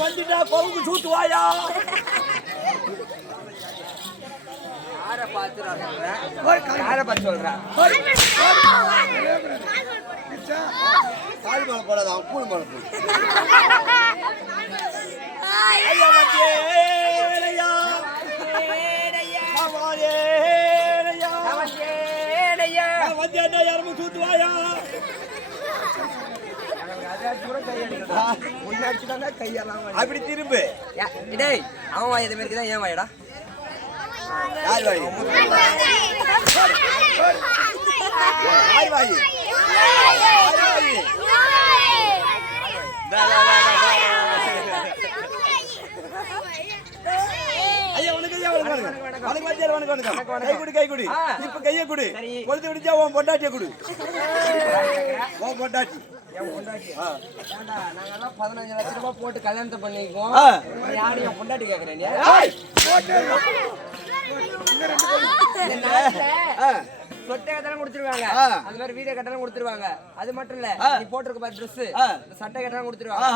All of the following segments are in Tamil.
வந்துட்டா பவுக்கு சூத்துவாயா யார பார்த்து சொல்றேன் கால் மேல போடாத அவன் கூழ் மேல போடு யாரும் சூத்துவாயா அப்படி திரும்பு டேய் அவன் வாய் மாதிரி தான் ஏன் வாயடா யார் வாய் யார் வாய் ஐயா உனக்கு கை குடி இப்ப கைய குடி கொளுத்து விடிச்சா உன் பொண்டாட்டிய குடு உன் பொண்டாட்டி நாங்கெல்லாம் 15 லட்சம் ரூபாய் போட்டு கல்யாணத்தை பண்ணிக்குவோம் யாரும் என் பொண்டாட்டி கேக்குறேன் சொட்டை கட்டணம் கொடுத்துருவாங்க அது மாதிரி வீடியோ கட்டணம் கொடுத்துருவாங்க அது மட்டும் இல்ல நீ போட்டிருக்க பாரு ட்ரெஸ் சட்டை கட்டணம் கொடுத்துருவாங்க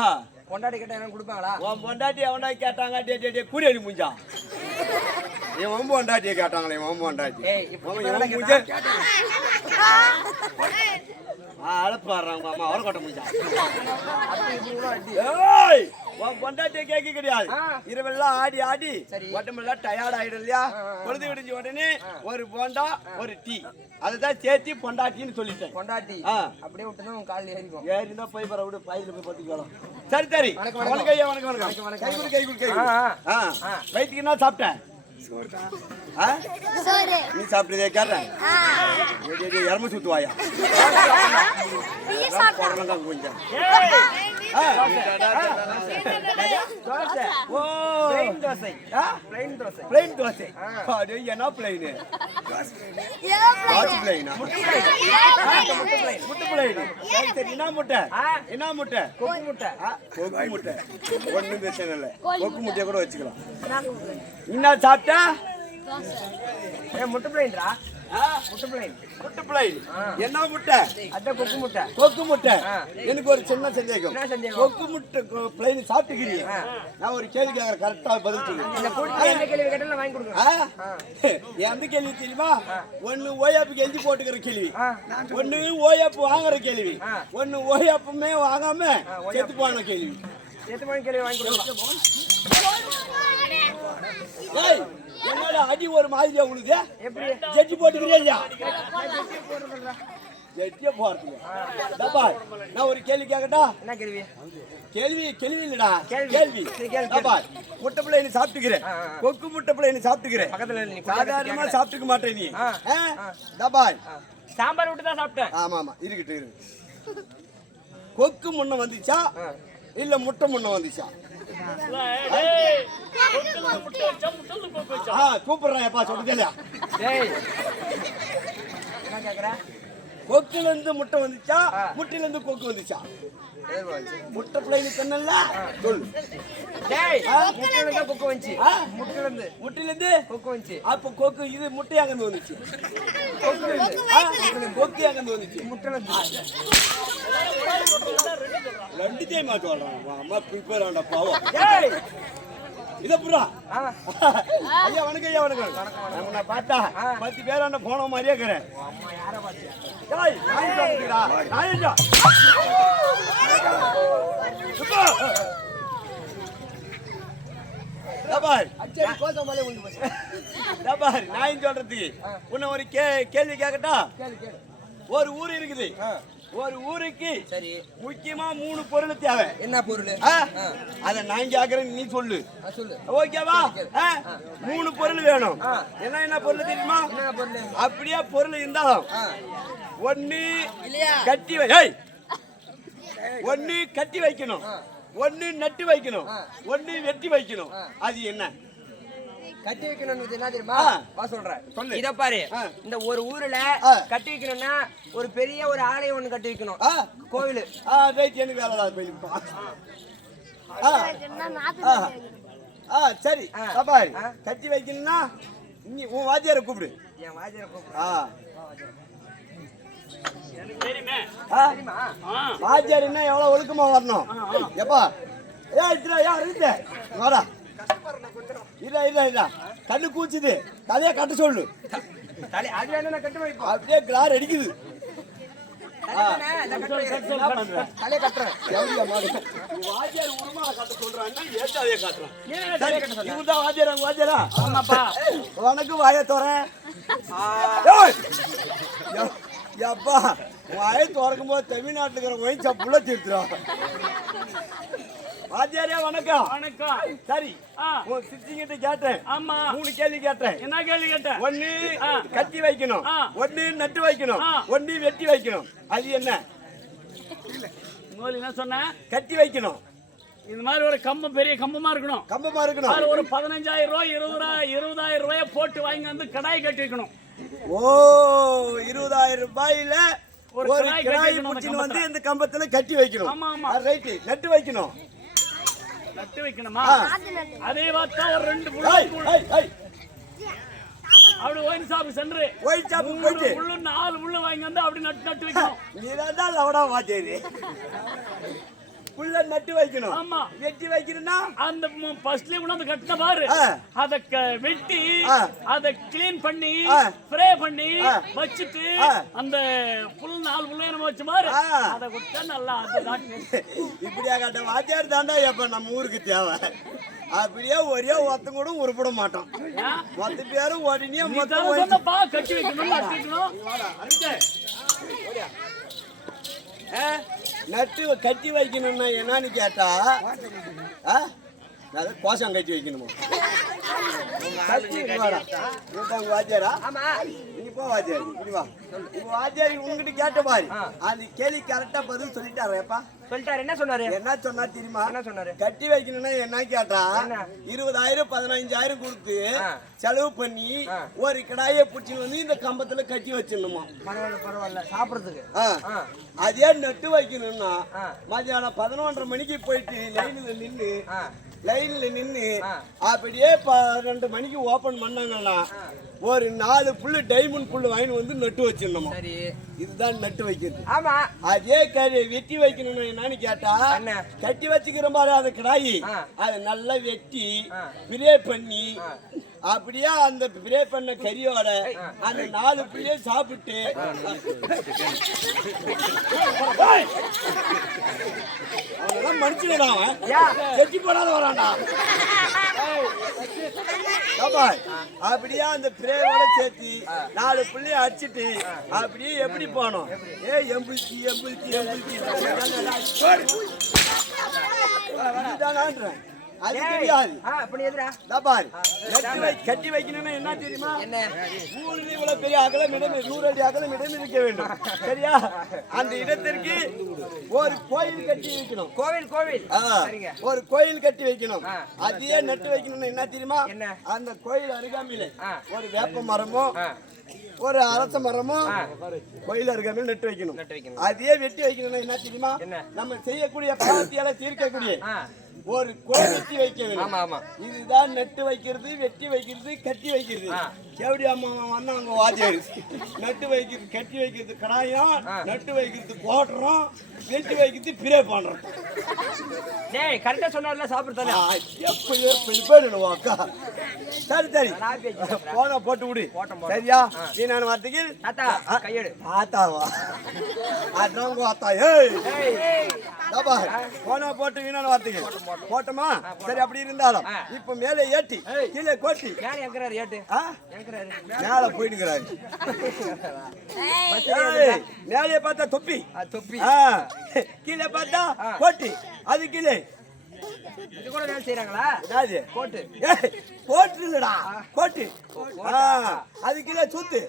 பொண்டாட்டி கட்டணம் கொடுப்பாங்களா உன் பொண்டாட்டி அவனா கேட்டாங்க கூடி அடி முடிஞ்சா என் பொண்டாட்டியை கேட்டாங்களே உன் பொண்டாட்டி அழப்பாடுறாங்க அம்மா அவரை கட்ட முடிஞ்சா உன் பொண்டாட்டியை கேட்க கிடையாது இரவெல்லாம் ஆடி ஆடி உடம்பெல்லாம் டயர்ட் ஆயிடும் இல்லையா பொழுது விடிஞ்ச உடனே ஒரு போண்டா ஒரு டீ அதுதான் சேர்த்து பொண்டாட்டின்னு சொல்லிட்டேன் பொண்டாட்டி அப்படியே விட்டுதான் உன் காலில் ஏறிக்கும் ஏறினா போய் பர விடு பாயில போய் பத்திக்கலாம் சரி சரி வணக்கம் ஐயா வணக்கம் வணக்கம் கை குடி கை குடி கை வயிற்றுக்கு என்ன சாப்பிட்டேன் நீ சாப்பிட்டதே கேட்டேன் எரம சுத்துவாயா கொஞ்சம் என்ன பிளைன் என்ன முட்டை என்ன முட்டை கொக்கு முட்டை கொக்கு முட்டை ஒண்ணும் பிரச்சனை இல்லை கொக்கு முட்டையை கூட வச்சுக்கலாம் என்ன சாப்பிட்ட முட்டை பிளைன்டா முட்டை பிளைன் என்ன முட்டை அதான் கொக்கு முட்டை கொக்கு முட்டை எனக்கு ஒரு சின்ன சந்தேகம் கொக்கு முட்டை பிளைன் சாப்பிட்டுக்கிறீங்க நான் ஒரு கேள்வி கேட்கறேன் கரெக்டா பதில் சொல்லு எந்த கேள்வி தெரியுமா ஒண்ணு ஓயாப்புக்கு எழுதி போட்டுக்கிற கேள்வி ஒண்ணு ஓயாப்பு வாங்குற கேள்வி ஒண்ணு ஓயாப்புமே வாங்காம செத்து போன கேள்வி வாங்கி கொடுக்கலாம் என்னோட அடி ஒரு மாதிரியா உங்களுக்கு எப்படி ஜெட்டி போட்டுக்கிறீங்களா ஜெட்டிய போறது நான் ஒரு கேள்வி கேட்கட்டா என்ன கேள்வி கேள்வி இல்லடா கேள்வி முட்டை பிள்ளை சாப்பிட்டுக்கிறேன் கொக்கு முட்டை பிள்ளை சாப்பிட்டுக்கிறேன் சாதாரணமா சாப்பிட்டுக்க மாட்டேன் நீ தபாய் சாம்பார் விட்டு தான் சாப்பிட்டேன் ஆமா ஆமா இருக்கு கொக்கு முன்ன வந்துச்சா இல்ல முட்டை முன்ன வந்துச்சா கூப்பிடுறேன்ப்பா சொல்லுங்க கொக்குல இருந்து முட்டை வந்துச்சா முட்டையில இருந்து கொக்கு வந்துச்சா முட்டை பிள்ளைங்க சொன்னல சொல்லு கொக்கு வந்துச்சு முட்டையில இருந்து கொக்கு வந்துச்சு அப்ப கொக்கு இது முட்டை அங்க இருந்து வந்துச்சு கொக்கு அங்க இருந்து வந்துச்சு முட்டையில இருந்து ரெண்டு டைமா சொல்றான் அம்மா ப்ரிப்பேர் ஆண்டா பாவம் இத புறா ஐயா வணக்கம் ஐயா வணக்கம் நான் பார்த்தா 10 பேர் ஆண்ட போன மாதிரியே இருக்கிறேன் அம்மா யார பாத்தியா டேய் நான் சொல்றேன்டா நாயஞ்சா டபாய் அச்சே கோசமாலே வந்து போச்சு டபாய் நான் சொல்றது உன்ன ஒரு கேள்வி கேக்கட்டா கேளு ஒரு ஊர் இருக்குது ஒரு ஊருக்கு சரி முக்கியமா 3 பொருள் தேவை என்ன பொருள் அத நான் கேக்குறேன் நீ சொல்லு ஓகேவா 3 பொருள் வேணும் என்ன பொருள் தெரியுமா அப்படியே பொருள் இருந்தாலும் ஒண்ணு கட்டி ஒண்ணு கட்டி வைக்கணும் ஒண்ணு நட்டு வைக்கணும் ஒண்ணு வெட்டி வைக்கணும் அது என்ன கட்டி வைக்கணும்னு என்ன தெரியுமா? வா சொல்றேன். இத பாரு, இந்த ஒரு ஊர்ல கட்டி வைக்கணும்னா ஒரு பெரிய ஒரு ஆலயம் ஒண்ணு கட்டி வைக்கணும், கோவில். ரைட், எனக்கு வேலை போயிருப்பா. சரி பாபாய், கட்டி வைக்கணும்னா நீ உன் வாத்தியாரை கூப்பிடு. என் வாத்தியாரை கூப்பிடு. வாத்தியாருன்னா எவ்வளவு ஒழுக்கமா வரணும். எப்பா கண்ணு கூச்சுது, தலைய கட்ட சொல்லு. அப்படியே கிளார் அடிக்குது. உனக்கு வாய தோறேன். எப்பா வாய திறக்கும் போது தமிழ்நாட்டுல இருக்கிற ஒயின் ஷாப் உள்ள தீர்த்துறோம். வாத்தியாரே வணக்கம். வணக்கம். சரி, உன் சித்திங்கிட்ட கேட்டேன். ஆமா, 3 கேள்வி கேட்டேன். என்ன கேள்வி கேட்டேன்? ஒண்ணு கட்டி வைக்கணும், ஒண்ணு நட்டு வைக்கணும், ஒண்ணு வெட்டி வைக்கணும். அது என்ன? என்ன சொன்ன? கட்டி வைக்கணும். இந்த மாதிரி ஒரு கம்பம், பெரிய கம்பமா இருக்கணும். கம்பமா இருக்கணும். அது ஒரு 15,000 ரூபாய் 20,000 ரூபாய் போட்டு வாங்கி வந்து கடாய் கட்டி வைக்கணும். ஓ, 20,000 ரூபாயில ஒரு கடாய் புடிச்சிட்டு வந்து இந்த கம்பத்துல கட்டி வைக்கணும். ஆமா ஆமா, ரைட். நட்டு வைக்கணும். நட்டு வைக்கணுமா? அதே பார்த்தா ஒரு 2 புல்லு அப்படி ஒயின் ஷாப் சென்று ஒயின் ஷாப் போயிட்டு 4 புல்லு வாங்கி வந்து அப்படி நட்டு வைக்கணும். நீதான் லவடா வாத்தியாரு. புல்ல நட்டு வைக்கணும். ஆமா. வெட்டி வைக்கணும்னா அந்த ஃபர்ஸ்ட்ல உனது கட்டின பாரு, அத வெட்டி அத கிளீன் பண்ணி ஸ்ப்ரே பண்ணி வச்சிட்டு அந்த புல் 4 புல்ல நம்ம வச்ச பாரு, அத குட்டா நல்லா அதுதான். இப்படியா கட்ட வாத்தியார் தாண்டா எப்ப நம்ம ஊருக்கு தேவை. அப்படியே ஒரே ஒருத்தங்க கூட உருப்பட மாட்டோம். 10 பேரும் உடனே மொத்தம் கட்டி வைக்கணும், நட்டு வைக்கணும். நட்டு கட்டி வைக்கணும்னா என்னன்னு கேட்டா, கோஷம் கட்டி வைக்கணுமா? வாத்தியாரா? நீ போ வாத்தியாரி, இப்படி வா. வாத்தியாரி உங்ககிட்ட கேட்ட பாரு, அந்த கேள்வி கரெக்டா பதில் சொல்லிட்டாரேப்பா. சொல்லிட்டாரு. என்ன சொன்னாரு? என்ன சொன்னா தெரியுமா? என்ன சொன்னாரு? கட்டி வைக்கணும்னா என்ன கேட்டா, 20,000 15,000 கொடுத்து செலவு பண்ணி ஒரு கடாயை புடிச்சு வந்து இந்த கம்பத்துல கட்டி வச்சிடணுமா? பரவாயில்ல, சாப்பிடுறதுக்கு. அதே நட்டு வைக்கணும்னா மதியானம் 11:30 மணிக்கு போயிட்டு லைன்ல நின்னு அப்படியே 12 மணிக்கு ஓபன் பண்ணாங்கன்னா ஒரு 4 புல்லு டைமண்ட் புல்லு வாங்கி வந்து நட்டு வச்சிடணுமா? இதுதான் நட்டு வைக்கிறது. ஆமா. அதே வெட்டி வைக்கணும்னு என்னன்னு கேட்டா, கட்டி வச்சுக்கிற மாதிரி அந்த கடாயி அதை நல்லா வெட்டி பிரே பண்ணி அப்படியே அந்த பிரே பண்ண கறியோட அந்த 4 புள்ளியே சாப்பிட்டு அவனெல்லாம் மனுஷனடா, அவன் கெட்டி போடாத வரான்டா. அப்படியே அந்த பிரேவோட சேர்த்து 4 புள்ளிய அடிச்சுட்டு அப்படியே எப்படி போனோம்? எம்பிள்ச்சி அது தெரியாது. கட்டி வைக்கணும்னா என்ன தெரியுமா? ஊரில் இவ்வளவு பெரிய அகலம் இடம், 100 அடி அகலம் இடம் இருக்க வேண்டும். சரியா? அந்த இடத்திற்கு ஒரு கோயில் கட்டி வைக்கணும். ஒரு கோயில் கட்டி வைக்கணும். அதையே நட்டு வைக்கணும்னா என்ன தெரியுமா? அந்த கோயில் அருகாமையில ஒரு வேப்ப மரமோ ஒரு அரச மரமோ கோயில் அருகாமையில் நட்டு வைக்கணும். அதையே வெட்டி வைக்கணும்னா என்ன தெரியுமா? நம்ம செய்யக்கூடிய பாவத்தியால தீர்க்கக்கூடிய ஒரு கோயில் வெட்டி வைக்க வேண்டும். இதுதான் நட்டு வைக்கிறது, வெட்டி வைக்கிறது, கட்டி வைக்கிறது. கேவடி அம்மா வந்து அவங்க வாத்தியாரு. நட்டு வைக்கிறது, கட்டி வைக்கிறது கடாயம், நட்டு வைக்கிறது கோட்டுறோம், வெட்டி வைக்கிறது பிரே பண்றோம். கரெக்டா சொன்னார்ல, சாப்பிடுறேன். அக்கா சரி சரி போன போட்டு விடு. சரியா? நீ வார்த்தைக்கு கையெடு. ஆத்தாவா அதான் ஆத்தா. போன போட்டு வீணான வார்த்தைக்கு போட்டோமா? சரி, அப்படி இருந்தாலும் இப்ப மேலே ஏட்டி கீழே கோட்டி மேல போயிடுங்கிறாரு. மேலே பார்த்தா தொப்பி, கீழே பார்த்தா கோட்டி, அது கீழே இது கூட வேலை செய்யறாங்களா? கோட்டு கோட்டு இல்லடா, கோட்டு. அது கீழே சூத்து.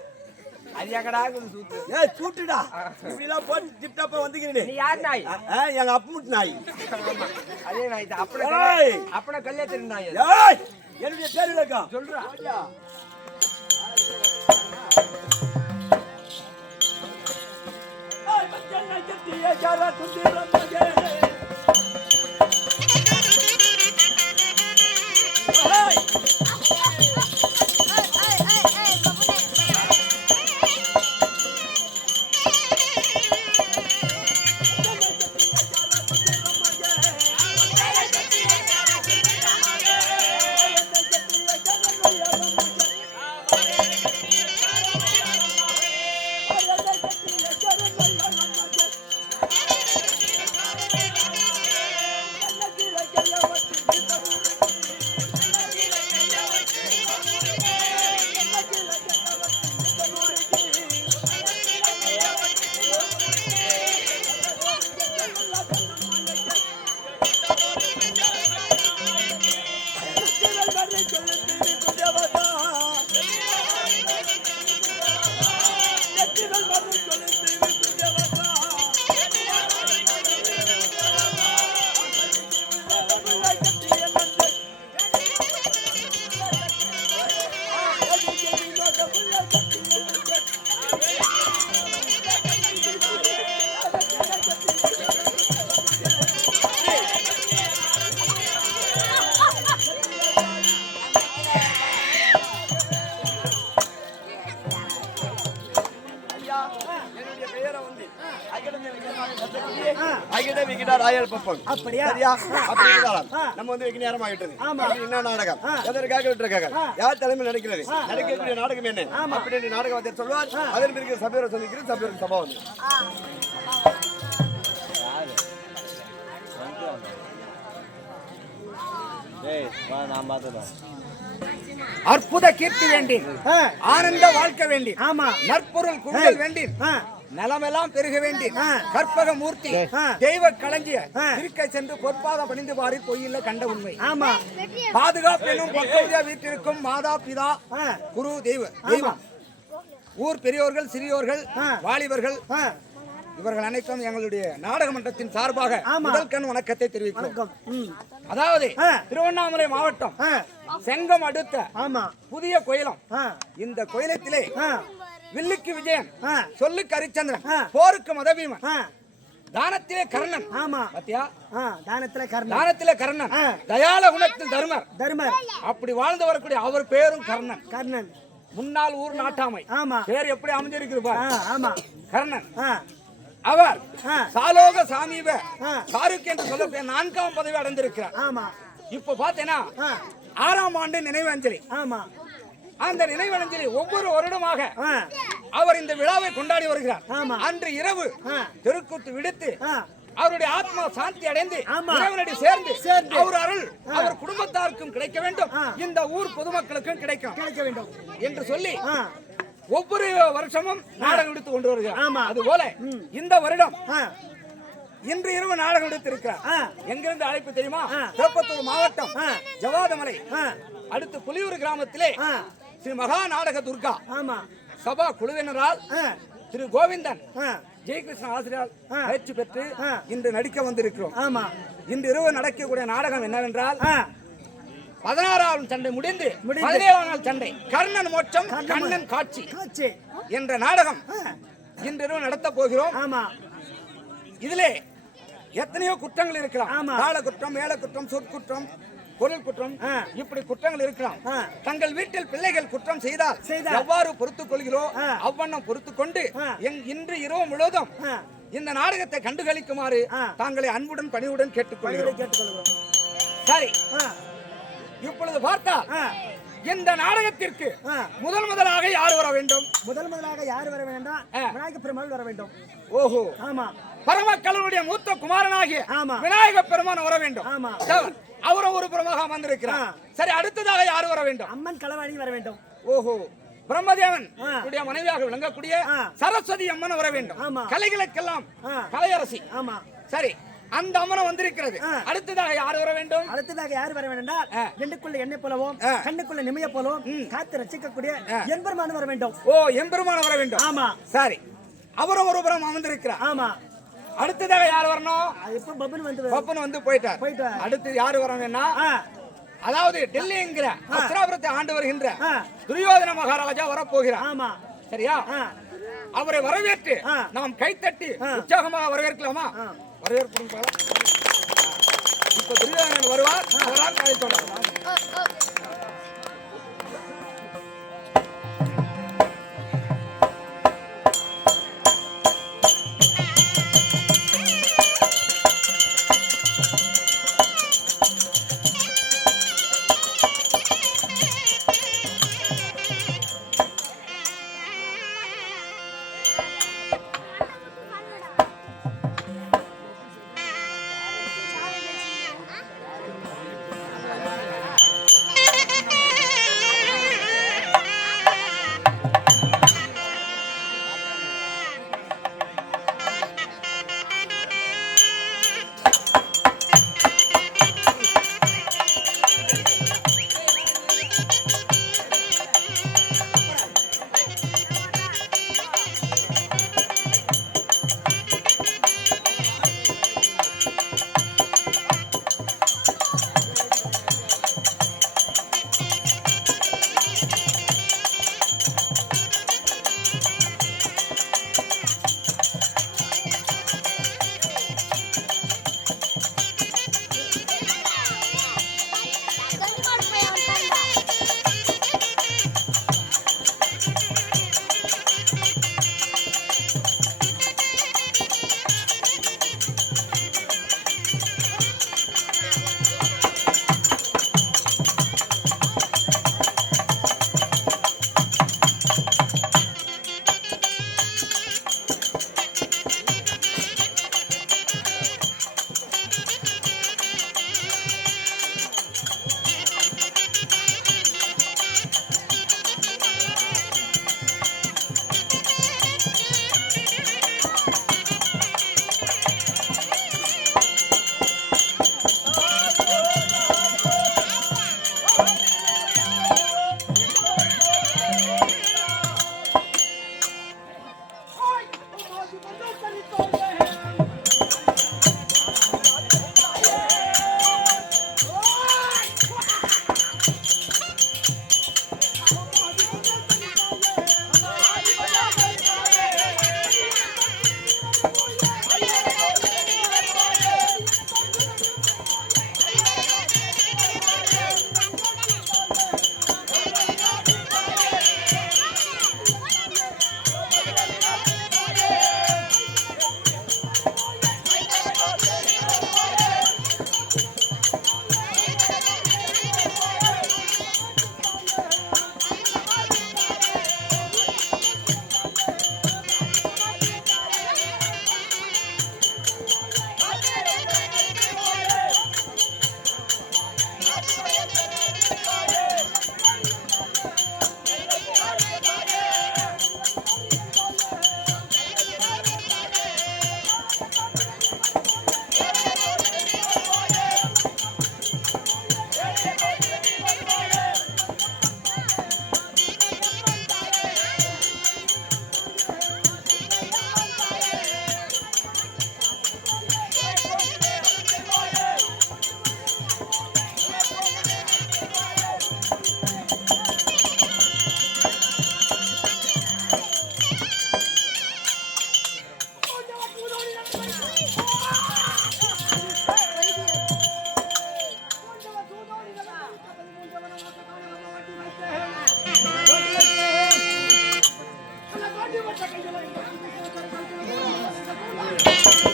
அது எங்கடா சூத்து? சூட்டுடா. இப்படிலாம் போட்டு டிப்டாப்பா வந்துக்கிறேன். நீ யார் நாய்? எங்க அப்பமுட்டு நாய். அதே நாய் தான். அப்பனா கல்யாணம் நாய். என்னுடைய பேர் விளக்கம் சொல்றா. நம்ம வந்து நேரம் ஆகிட்டது. என்ன நாடகம் எதற்காக விட்டுருக்காங்க, யார் தலைமையில் நடக்கிறது, நடக்கக்கூடிய நாடகம் என்ன அப்படின்னு நாடகத்தை சொல்வார். அதன் பிறகு சபையோட சொல்லிக்கிறேன். சபையோட சபா வந்து அற்புத கீர்த்தி வேண்டி, ஆனந்த வாழ்க்கை வேண்டி, நற்பொருள் குவியல் வேண்டி, நலமெல்லாம் பெருக வேண்டி, கற்பக மூர்த்தி தெய்வ களஞ்சிய இருக்க சென்று பொற்பாத பணிந்து பாரி பொய்யில்ல கண்ட உண்மை. பாதுகாப்பு எனும் பக்கவுதியா வீட்டிற்கும் மாதா பிதா குரு தெய்வம் ஊர் பெரியோர்கள் சிறியோர்கள் வாலிபர்கள் இவர்கள் அனைத்தும் எங்களுடைய நாடக மன்றத்தின் சார்பாக முதல் கண் வணக்கத்தை தெரிவிக்கிறோம். அதாவது திருவண்ணாமலை மாவட்டம் செங்கம் அடுத்த புதிய கோயிலம். இந்த கோயிலத்திலே வில்லுக்கு விஜயன், சொல்லுக்கு ஹரிச்சந்திரன், போருக்கு மதபீமன், தானத்திலே கர்ணன், பாத்தியா, தானத்திலே கர்ணன், தயால குணத்தில் தர்மர், அப்படி வாழ்ந்து வரக்கூடிய அவர் பேரும் கர்ணன். முன்னாள் ஊர் நாட்டாமை பேர் எப்படி அமைஞ்சிருக்கு கர்ணன். அவர் சாலோக சாமீப சாருக்கு என்று சொல்ல 4ஆம் பதவி அடைந்திருக்கிறார். இப்ப பாத்தீங்கன்னா 6ஆம் ஆண்டு நினைவஞ்சலி. அந்த நினைவஞ்சலி ஒவ்வொரு வருடமாக அவர் இந்த விழாவை கொண்டாடி வருகிறார். அன்று இரவு தெருக்கூத்து விடுத்து அவருடைய ஆத்மா சாந்தி அடைந்து இறைவனடி சேர்ந்து அவர் அருள் அவர் குடும்பத்தாருக்கும் கிடைக்க வேண்டும், இந்த ஊர் பொதுமக்களுக்கும் கிடைக்க வேண்டும் என்று சொல்லி ஒவ்வொரு வருஷமும் நாடகம் எடுத்து கொண்டு வருகிறார். அதுபோல இந்த வருடம் இன்று இரவு நாடகம் எடுத்திருக்கிறார். எங்கிருந்து அழைப்பு தெரியுமா? திருப்பத்தூர் மாவட்டம் ஜவாதமலை அடுத்து புலியூர் கிராமத்திலே ஸ்ரீ மகா நாடக துர்கா சபா குழுவினரால் திரு கோவிந்தன் ஜெயகிருஷ்ண ஆசிரியர் பயிற்சி பெற்று இன்று நடிக்க வந்திருக்கிறோம். இன்று இரவு நடக்கக்கூடிய நாடகம் என்னவென்றால் 16ஆம் சண்டை முடிந்து 17ஆம் நாள் சண்டை கர்ணன் மோட்சம் கண்ணன் காட்சி என்ற நாடகம் இன்று இரவு நடத்த போகிறோம். இதிலே எத்தனையோ குற்றங்கள் இருக்கலாம். கால குற்றம், மேல குற்றம், சொற்குற்றம், பொருள் குற்றம், இப்படி குற்றங்கள் இருக்கலாம். தங்கள் வீட்டில் பிள்ளைகள் குற்றம் செய்தால் எவ்வாறு பொறுத்துக் கொள்கிறோம் அவ்வண்ணம் பொறுத்துக் கொண்டு இன்று இரவு முழுவதும் இந்த நாடகத்தை கண்டுகளிக்குமாறு தாங்களை அன்புடன் பணிவுடன் கேட்டுக்கொள்கிறோம். சரி, இப்பொழுது பார்த்தால் இந்த நாடகத்திற்கு முதலாக யார் வர வேண்டும்? முதலாக யார் வர வேண்டாம்? விநாயக பெருமாள் வர வேண்டும். ஓஹோ, ஆமா. பரமக்கடவுளுடைய மூத்த குமாரனாகிய விநாயக பெருமான் வர வேண்டும். அவரும் ஒரு புறமாக வந்திருக்கிறார். சரி, அடுத்ததாக யார் வர வேண்டும்? அம்மன் களவாணி வர வேண்டும். ஓஹோ, பிரம்மதேவன் மனைவியாக விளங்கக்கூடிய சரஸ்வதி அம்மன் வர வேண்டும். கலைகளுக்கெல்லாம் கலையரசி. ஆமா, சரி, அந்த அம்மன் வந்திருக்கிறது. அடுத்ததாக யார் வர வேண்டும்? அடுத்ததாக யார் வர வேண்டும்? நெண்டுக்குள்ள எண்ணெய் போலவும் கண்ணுக்குள்ள நிமைய போலவும் காத்து ரசிக்கக்கூடிய எம்பெருமான் வர வேண்டும். ஓ, எம்பெருமான் வர வேண்டும். ஆமா, சரி, அவரும் ஒரு புறம் அமர்ந்திருக்கிறார். ஆமா, அடுத்ததாக யார் வரணும்? இப்ப பப்பன் வந்து போயிட்டார். அடுத்து யாரு வரணும்னா அதாவது டெல்லி என்கிற அஸ்திராபுரத்தை ஆண்டு வருகின்ற துரியோதன மகாராஜா வரப்போகிறார். ஆமா சரியா? அவரை வரவேற்று நாம் கைத்தட்டி உற்சாகமாக வரவேற்கலாமா? வரவேற்பு. இப்ப துரியோதனன் வருவார், அவரால் கதை தொடரலாம்.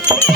Thank you.